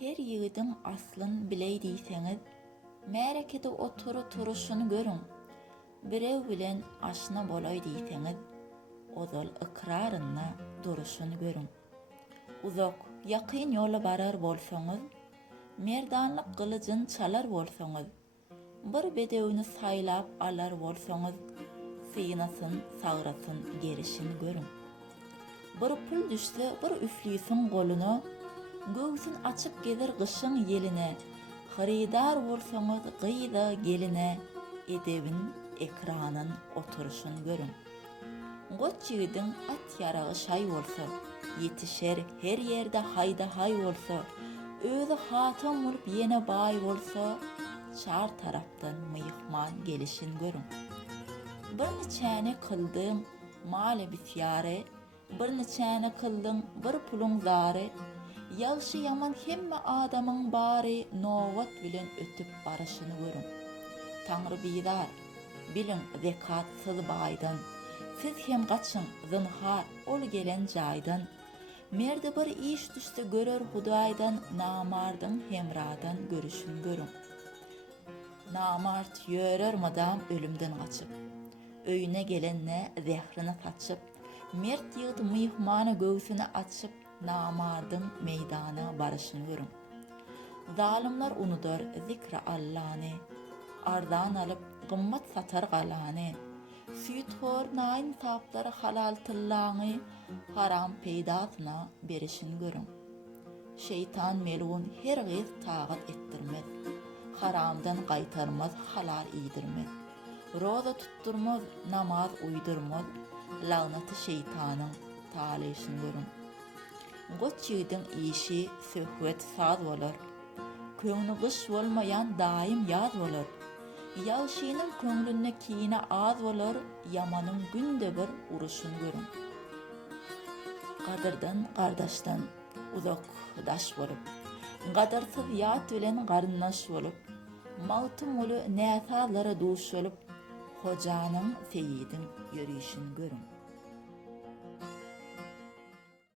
Her ýigidin aslyn biley diýseňiz, märekede otury turuşyny görüň. Birew bilen aşna bolay diýseňiz, ozal ikraryna duruşyny görüň. Uzak, ýakyn ýola barar bolsaňyz, merdanlyk gylyjyn çalar bolsaňyz, bir bedewini saýlap alar bolsaňyz, synasyn, sagrasyn gerişini görüň. Bir pul düşse, bir üflýsin goluny, göwsün açyp gelir gyşyň ýeline, haridar bolsaňyz gyýda geline, edebin, ekranyn oturuşyny görüň. Goç ýigidin at ýaragy şaý bolsa, ýetişer her ýerde haýda-haý bolsa, özü hatam bolup ýene baý bolsa, çar tarapdan myýhman gelişini görüň. Bir neçäne kıldyň male bityary, bir neçäne kıldyň bir puluň zary, ýagşy ýaman hemme adamyň bary nowat bilen ötüp baraşyny görüň. Taňry biýdar, biliň zekatsyz baýdan, siz hem gaçyň zynhar ol gelen jaýdan, merde bir iş düşse görer Hudaýdan, namardyň hemradan görüşini görüň. Namart ýörer madam ölümden gaçyp, öýüne gelenne zehrini saçyp, mert ýygy myhmana göwsüni açyp, namardyň meýdana baraşyny görüň. Zalimler unudur zikra Allahny, ardan alyp gymmat satar galany, süýtgör naýyn tapdary halal tyllaňy, haram peýdasyna berişini görüň. Şeytan melun her gyz tagat etdirmez, haramdan gaýtarmaz, halal iýdirmez. Roza tutturmaz, namaz uydurmaz, lagnaty şeytanyň talyşyny görüň. Goç ýigdiň işi söhbet saz bolar, köňlü gyş bolmaýan daim ýaz bolar. Ýagşynyň köňlüne kine az bolar, ýamanyň günde bir uruşyny görüň. Gadyrdan, gardaşdan uzak daş bolup, gadarsyz ýat bilen garyndaş bolup, mawtym uly näsazlara duş bolup, hojanyň, seýidiň ýörüşini görüň.